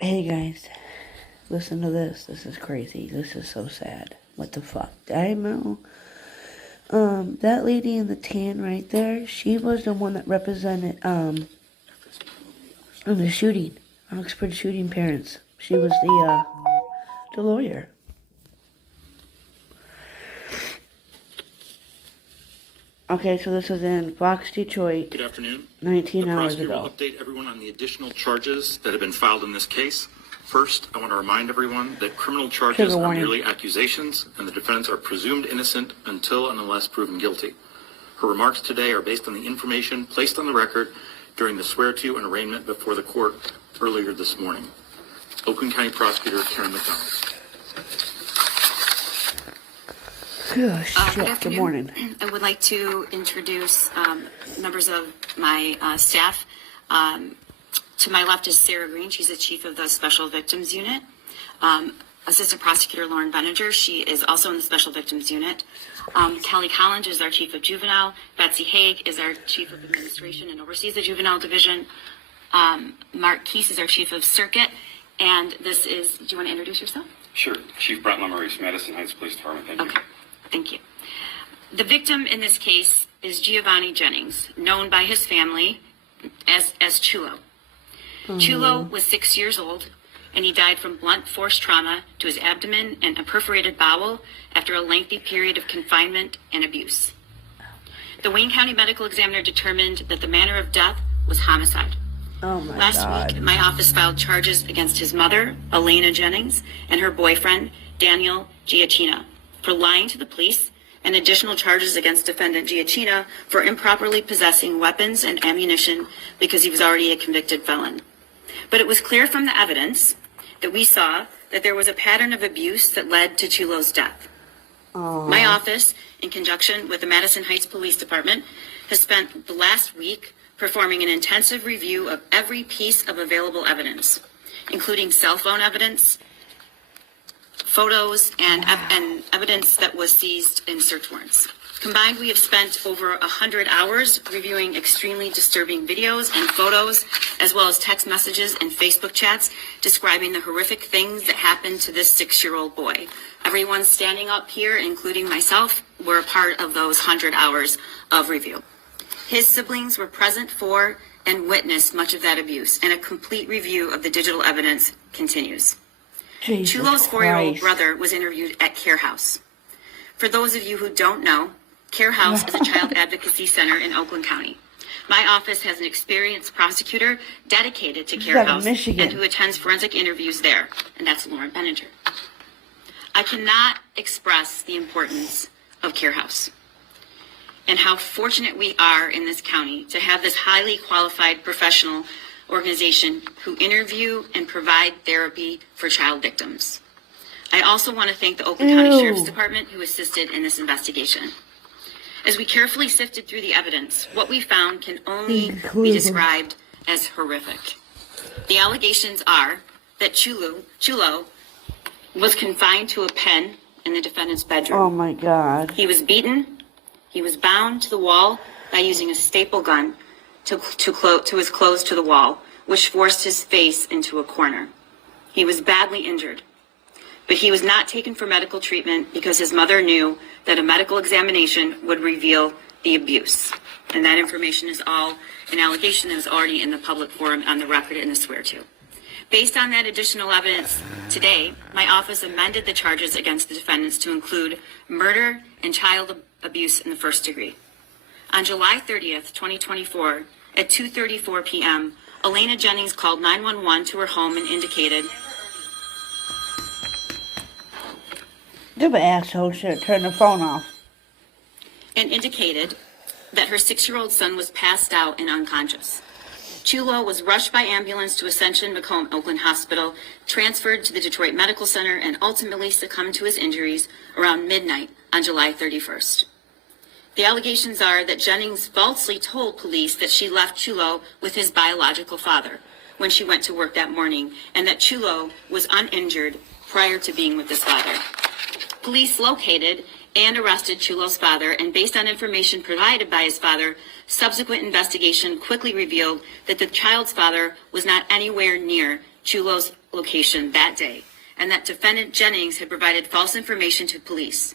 Hey guys, listen to this. This is crazy. This is so sad. What the fuck? I know. That lady in the tan right there, she was the one that represented, in the shooting, Oxford shooting parents. She was the lawyer. Okay, so this was in Fox, Detroit. Good afternoon. 19 hours ago. The prosecutor will update everyone on the additional charges that have been filed in this case. First, I want to remind everyone that criminal charges are merely accusations, and the defendants are presumed innocent until and unless proven guilty. Her remarks today are based on the information placed on the record during the swear-to and arraignment before the court earlier this morning. Oakland County Prosecutor Karen McDonald. Good afternoon. Good morning. I would like to introduce members of my staff. To my left is Sarah Green. She's the chief of the Special Victims Unit. Assistant Prosecutor Lauren Benninger. She is also in the Special Victims Unit. Kelly Collins is our chief of juvenile. Betsy Haig is our chief of administration and oversees the juvenile division. Mark Keese is our chief of circuit. And this is, do you want to introduce yourself? Sure. Chief Brent Maurice, Madison Heights Police Department. Thank you. Okay. Thank you. The victim in this case is Giovanni Jennings, known by his family as Chulo. Chulo was 6 years old, and he died from blunt force trauma to his abdomen and a perforated bowel after a lengthy period of confinement and abuse. The Wayne County Medical Examiner determined that the manner of death was homicide. Oh my Last God. week, my office filed charges against his mother, Elena Jennings, and her boyfriend, Daniel Giacchina, for lying to the police, and additional charges against defendant Giacchina for improperly possessing weapons and ammunition because he was already a convicted felon. But it was clear from the evidence that we saw that there was a pattern of abuse that led to Chulo's death. My office, in conjunction with the Madison Heights Police Department, has spent the last week performing an intensive review of every piece of available evidence, including cell phone evidence, photos, and evidence that was seized in search warrants. Combined, we have spent over 100 hours reviewing extremely disturbing videos and photos, as well as text messages and Facebook chats describing the horrific things that happened to this 6-year-old boy. Everyone standing up here, including myself, were a part of those 100 hours of review. His siblings were present for and witnessed much of that abuse, and a complete review of the digital evidence continues. Chulo's 4-year-old brother was interviewed at Care House. For those of you who don't know, Care House is a child advocacy center in Oakland County. My office has an experienced prosecutor dedicated to Care House and who attends forensic interviews there, and that's Lauren Benninger. I cannot express the importance of Care House and how fortunate we are in this county to have this highly qualified professional organization who interview and provide therapy for child victims. I also want to thank the Oakland County Sheriff's Department who assisted in this investigation. As we carefully sifted through the evidence, what we found can only be described as horrific. The allegations are that Chulo was confined to a pen in the defendant's bedroom. Oh my God. He was beaten. He was bound to the wall by using a staple gun to his close to the wall, which forced his face into a corner. He was badly injured, but he was not taken for medical treatment because his mother knew that a medical examination would reveal the abuse. And that information is all an allegation that is already in the public forum on the record in the swear-to. Based on that additional evidence today, my office amended the charges against the defendants to include murder and child abuse in the first degree. On July 30th, 2024, at 2:34 p.m., Elena Jennings called 911 to her home and indicated... Give an asshole should turn the phone off. And indicated that her 6-year-old son was passed out and unconscious. Chulo was rushed by ambulance to Ascension Macomb Oakland Hospital, transferred to the Detroit Medical Center, and ultimately succumbed to his injuries around midnight on July 31st. The allegations are that Jennings falsely told police that she left Chulo with his biological father when she went to work that morning, and that Chulo was uninjured prior to being with his father. Police located and arrested Chulo's father, and based on information provided by his father, subsequent investigation quickly revealed that the child's father was not anywhere near Chulo's location that day, and that defendant Jennings had provided false information to police.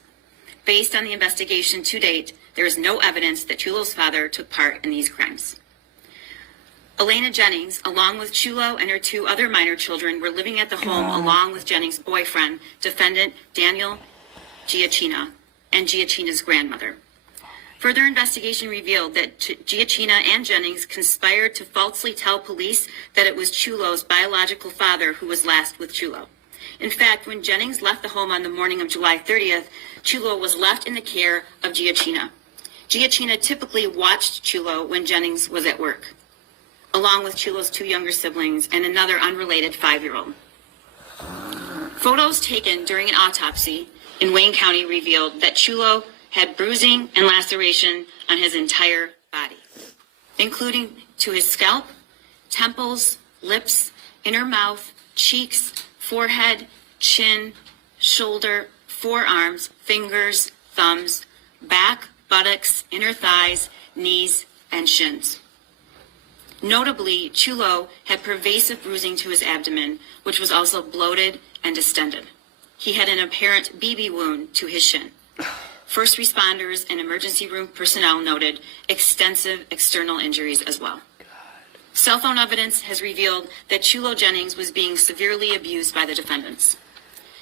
Based on the investigation to date, there is no evidence that Chulo's father took part in these crimes. Elena Jennings, along with Chulo and her 2 other minor children, were living at the home along with Jennings' boyfriend, defendant Daniel Giacchina, and Giacchina's grandmother. Further investigation revealed that Giacchina and Jennings conspired to falsely tell police that it was Chulo's biological father who was last with Chulo. In fact, when Jennings left the home on the morning of July 30th, Chulo was left in the care of Giacchina. Giacchina typically watched Chulo when Jennings was at work, along with Chulo's 2 younger siblings and another unrelated 5-year-old. Photos taken during an autopsy in Wayne County revealed that Chulo had bruising and laceration on his entire body, including to his scalp, temples, lips, inner mouth, cheeks, forehead, chin, shoulder, forearms, fingers, thumbs, back, buttocks, inner thighs, knees, and shins. Notably, Chulo had pervasive bruising to his abdomen, which was also bloated and distended. He had an apparent BB wound to his shin. First responders and emergency room personnel noted extensive external injuries as well. Cell phone evidence has revealed that Chulo Jennings was being severely abused by the defendants.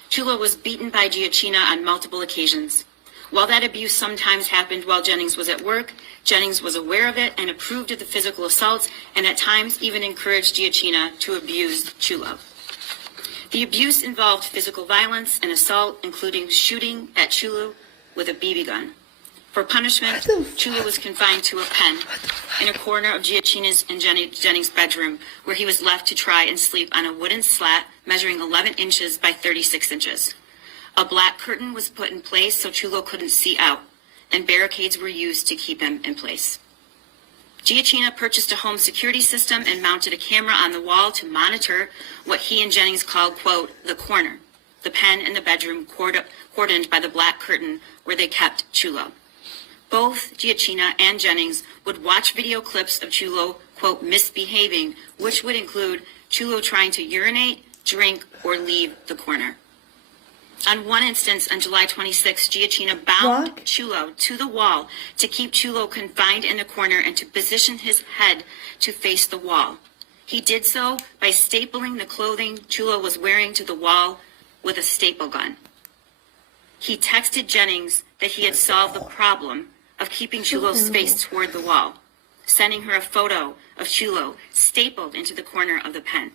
Chulo was beaten by Giacchina on multiple occasions. While that abuse sometimes happened while Jennings was at work, Jennings was aware of it and approved of the physical assaults, and at times even encouraged Giacchina to abuse Chulo. The abuse involved physical violence and assault, including shooting at Chulo with a BB gun. For punishment, Chulo was confined to a pen in a corner of Giacchina's and Jennings' bedroom, where he was left to try and sleep on a wooden slat measuring 11 inches by 36 inches. A black curtain was put in place so Chulo couldn't see out, and barricades were used to keep him in place. Giacchina purchased a home security system and mounted a camera on the wall to monitor what he and Jennings called, quote, the corner, the pen in the bedroom cordoned by the black curtain where they kept Chulo. Both Giacchina and Jennings would watch video clips of Chulo, quote, misbehaving, which would include Chulo trying to urinate, drink, or leave the corner. On one instance, on July 26, Giacchina bound Chulo to the wall to keep Chulo confined in a corner and to position his head to face the wall. He did so by stapling the clothing Chulo was wearing to the wall with a staple gun. He texted Jennings that he had solved the problem of keeping Chulo's face toward the wall, sending her a photo of Chulo stapled into the corner of the pen.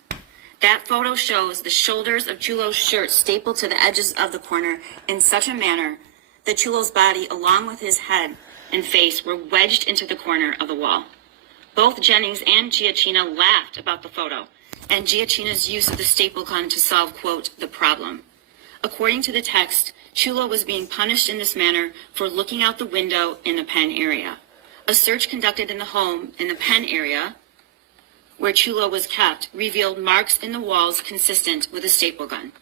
That photo shows the shoulders of Chulo's shirt stapled to the edges of the corner in such a manner that Chulo's body, along with his head and face, were wedged into the corner of the wall. Both Jennings and Giacchina laughed about the photo and Giacchina's use of the staple gun to solve, quote, the problem. According to the text, Chulo was being punished in this manner for looking out the window in the pen area. A search conducted in the home in the pen area where Chulo was kept revealed marks in the walls consistent with a staple gun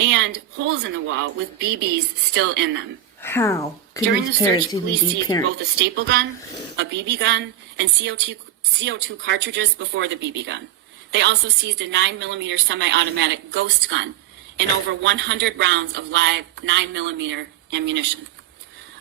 and holes in the wall with BBs still in them. How? During the search, police seized both a staple gun, a BB gun, and CO2 cartridges before the BB gun. They also seized a 9mm semi-automatic ghost gun and over 100 rounds of live 9mm ammunition.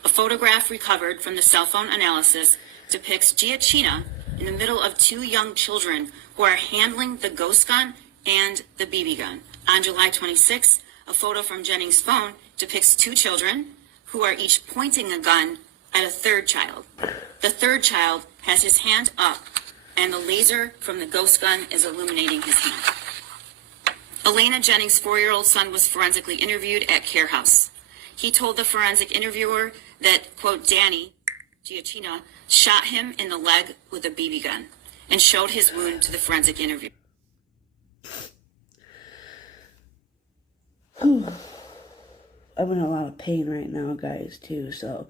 A photograph recovered from the cell phone analysis depicts Giacchina in the middle of 2 young children who are handling the ghost gun and the BB gun. On July 26, a photo from Jennings' phone depicts 2 children who are each pointing a gun at a third child. The third child has his hand up, and the laser from the ghost gun is illuminating his hand. Elena Jennings' 4-year-old son was forensically interviewed at Care House. He told the forensic interviewer that, quote, Danny Giacchina shot him in the leg with a BB gun and showed his wound to the forensic interviewer. I'm in a lot of pain right now, guys, too, so,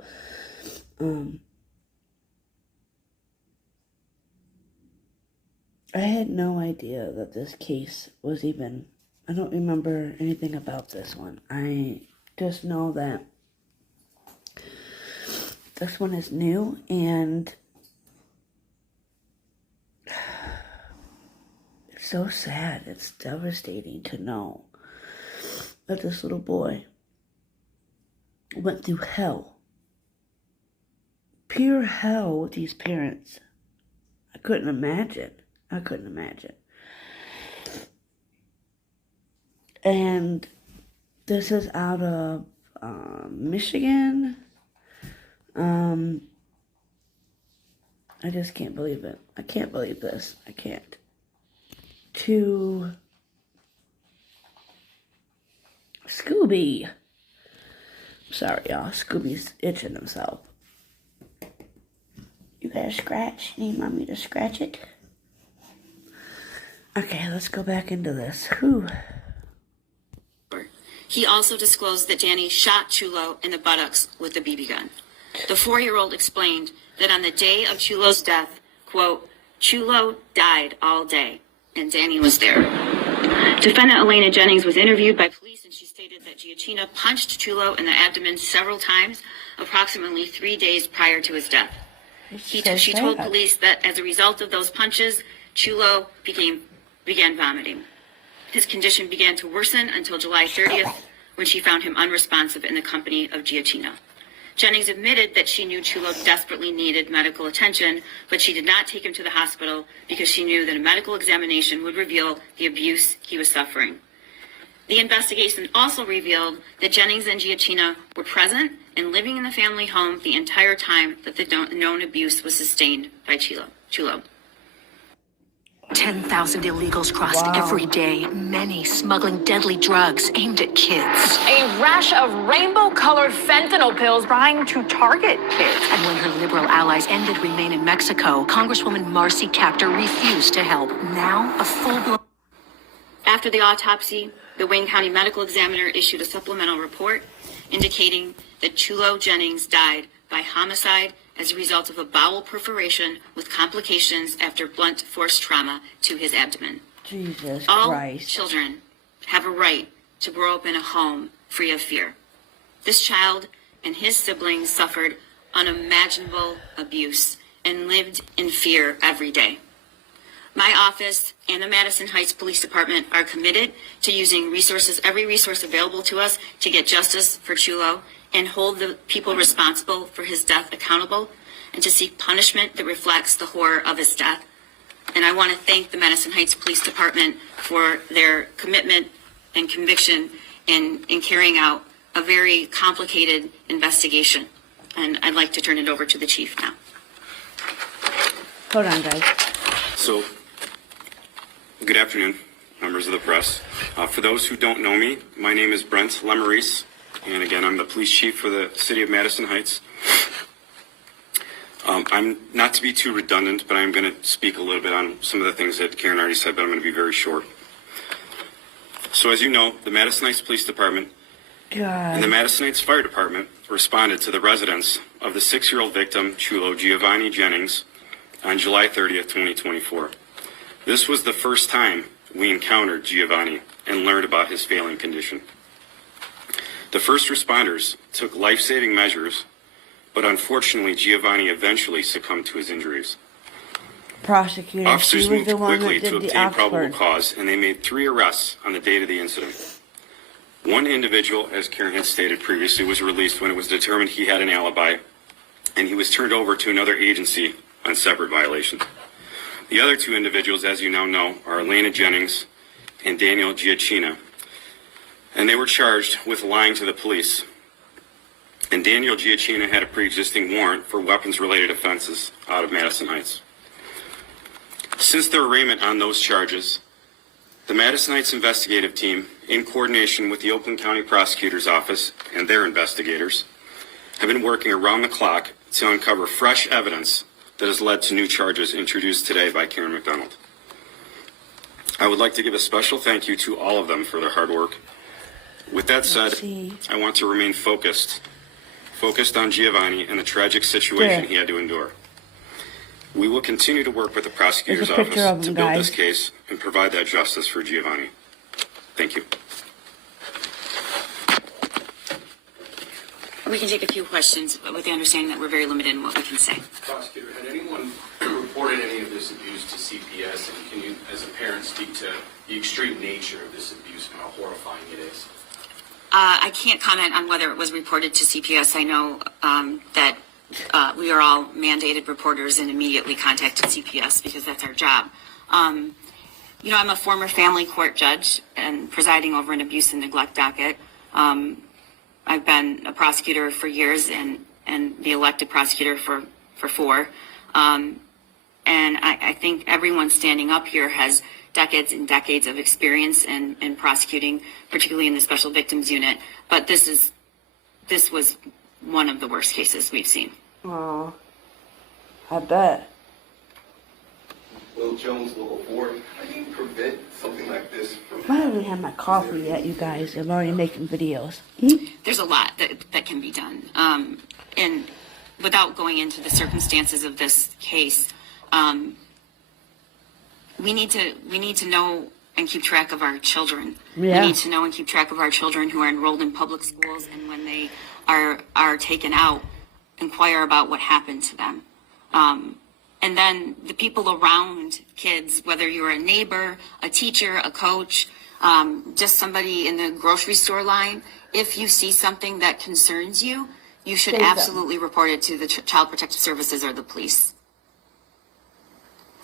I had no idea that this case was even, I don't remember anything about this one. I just know that this one is new, and it's so sad. It's devastating to know that this little boy went through hell. Pure hell with these parents. I couldn't imagine. And this is out of Michigan. I just can't believe it. I can't believe this. I can't. To Scooby. Sorry, y'all. Scooby's itching himself. You got a scratch? Need mommy to scratch it? Okay, let's go back into this. Whew. He also disclosed that Danny shot Chulo in the buttocks with a BB gun. The 4-year-old explained that on the day of Chulo's death, quote, Chulo died all day, and Danny was there. Defendant Elena Jennings was interviewed by police, and she stated that Giacchino punched Chulo in the abdomen several times, approximately 3 days prior to his death. She told police that as a result of those punches, Chulo began vomiting. His condition began to worsen until July 30th, when she found him unresponsive in the company of Giacchino. Jennings admitted that she knew Chulo desperately needed medical attention, but she did not take him to the hospital because she knew that a medical examination would reveal the abuse he was suffering. The investigation also revealed that Jennings and Giacchino were present and living in the family home the entire time that the known abuse was sustained by Chulo. 10,000 illegals crossed every day, many smuggling deadly drugs aimed at kids. A rash of rainbow-colored fentanyl pills trying to target kids. And when her liberal allies ended Remain in Mexico, Congresswoman Marcy Kaptur refused to help. Now, a full-blown... After the autopsy, the Wayne County Medical Examiner issued a supplemental report indicating that Chulo Jennings died by homicide as a result of a bowel perforation with complications after blunt force trauma to his abdomen. Jesus All Christ. children have a right to grow up in a home free of fear. This child and his siblings suffered unimaginable abuse and lived in fear every day. My office and the Madison Heights Police Department are committed to using every resource available to us to get justice for Chulo and hold the people responsible for his death accountable, and to seek punishment that reflects the horror of his death. And I want to thank the Madison Heights Police Department for their commitment and conviction in carrying out a very complicated investigation. And I'd like to turn it over to the chief now. Hold on, guys. So, good afternoon, members of the press. For those who don't know me, my name is Brent Lemerise, and again, I'm the police chief for the city of Madison Heights. I'm not to be too redundant, but I'm going to speak a little bit on some of the things that Karen already said, but I'm going to be very short. So as you know, the Madison Heights Police Department and the Madison Heights Fire Department responded to the residence of the 6-year-old victim, Chulo Giovanni Jennings, on July 30th, 2024. This was the first time we encountered Giovanni and learned about his failing condition. The first responders took life-saving measures, but unfortunately, Giovanni eventually succumbed to his injuries. Prosecutor, Officers she was moved the one quickly that to did the obtain probable Oxford. cause, and they made 3 arrests on the date of the incident. One individual, as Karen had stated previously, was released when it was determined he had an alibi, and he was turned over to another agency on separate violations. The other 2 individuals, as you now know, are Elena Jennings and Daniel Giacchino, and they were charged with lying to the police. And Daniel Giacchino had a pre-existing warrant for weapons-related offenses out of Madison Heights. Since their arraignment on those charges, the Madison Heights investigative team, in coordination with the Oakland County Prosecutor's Office and their investigators, have been working around the clock to uncover fresh evidence that has led to new charges introduced today by Karen McDonald. I would like to give a special thank you to all of them for their hard work. With that said, I want to remain focused on Giovanni and the tragic situation he had to endure. We will continue to work with the prosecutor's office to build this case and provide that justice for Giovanni. Thank you. We can take a few questions with the understanding that we're very limited in what we can say. Prosecutor, had anyone reported any of this abuse to CPS, and can you, as a parent, speak to the extreme nature of this abuse and how horrifying it is? I can't comment on whether it was reported to CPS. I know that we are all mandated reporters and immediately contacted CPS because that's our job. You know, I'm a former family court judge and presiding over an abuse and neglect docket. I've been a prosecutor for years and the elected prosecutor for 4. And I think everyone standing up here has decades and decades of experience in prosecuting, particularly in the Special Victims Unit. But this was one of the worst cases we've seen. Oh, I bet. Will Jones, Local 4, how do you prevent something like this from I haven't had my coffee yet, you guys. I'm already making videos. Hmm? There's a lot that can be done. And without going into the circumstances of this case, we need to know and keep track of our children. Yeah. We need to know and keep track of our children who are enrolled in public schools, and when they are taken out, inquire about what happened to them. And then the people around kids, whether you're a neighbor, a teacher, a coach, just somebody in the grocery store line, if you see something that concerns you, you should Say that. absolutely report it to the Child Protective Services or the police.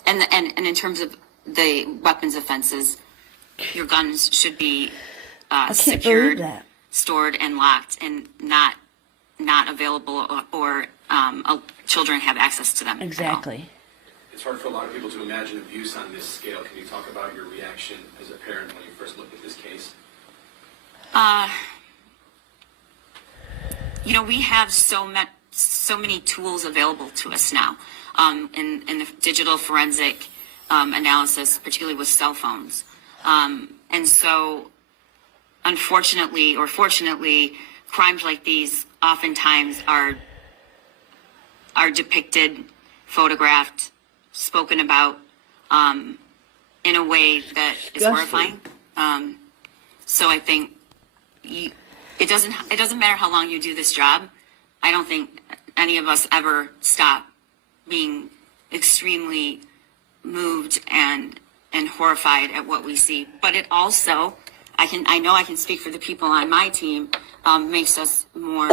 And in terms of the weapons offenses, your guns should be I can't secured, believe that. stored, and locked, and not available, or children have access to them. at all. Exactly. It's hard for a lot of people to imagine abuse on this scale. Can you talk about your reaction as a parent when you first looked at this case? You know, we have so many tools available to us now in the digital forensic analysis, particularly with cell phones. And so, unfortunately or fortunately, crimes like these oftentimes are depicted, photographed, spoken about in a way that is horrifying. So I think it doesn't matter how long you do this job. I don't think any of us ever stop being extremely moved and horrified at what we see. But it also, I know I can speak for the people on my team, makes us more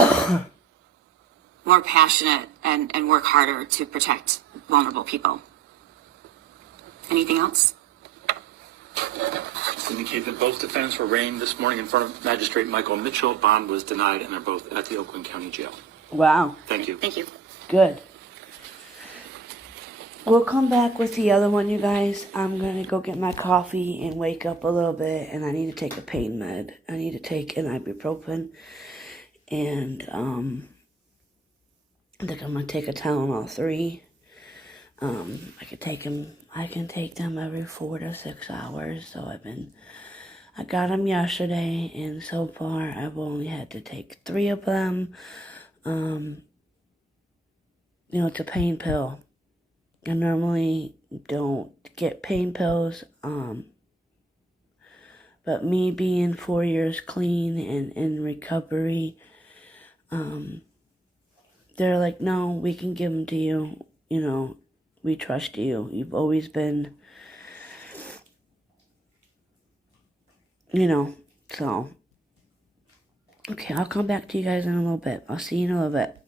passionate and work harder to protect vulnerable people. Anything else? Indicate that both defendants were arraigned this morning in front of Magistrate Michael Mitchell. Bond was denied, and they're both at the Oakland County Jail. Wow. Thank you. Thank you. Good. We'll come back with the other one, you guys. I'm going to go get my coffee and wake up a little bit, and I need to take a pain med. I need to take an ibuprofen, and I think I'm going to take a Tylenol 3. I can take them every 4 to 6 hours. So I got them yesterday, and so far I've only had to take 3 of them. It's a pain pill. I normally don't get pain pills, but me being 4 years clean and in recovery, they're like, no, we can give them to you, we trust you. You've always been, so. Okay, I'll come back to you guys in a little bit. I'll see you in a little bit.